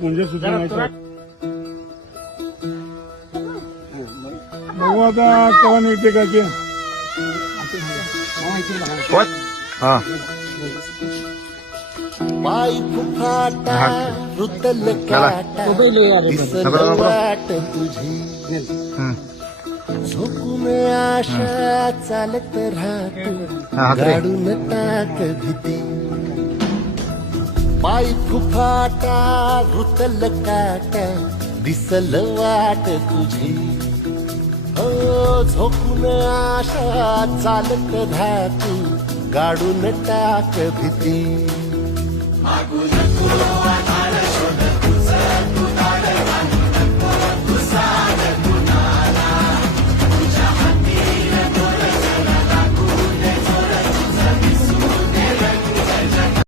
म्हणजे सुद्धा बघू आता केव्हा निघते का ते हा पाय फुफाटा रुतल काटा दिसल वाट तुझी झोपून आशा चालत राहतो गाडून टाक भीती पाय फुफाटा रुतल काटा दिसल वाट तुझी हो झोपून आशा चालत राहतो गाडून टाक भीती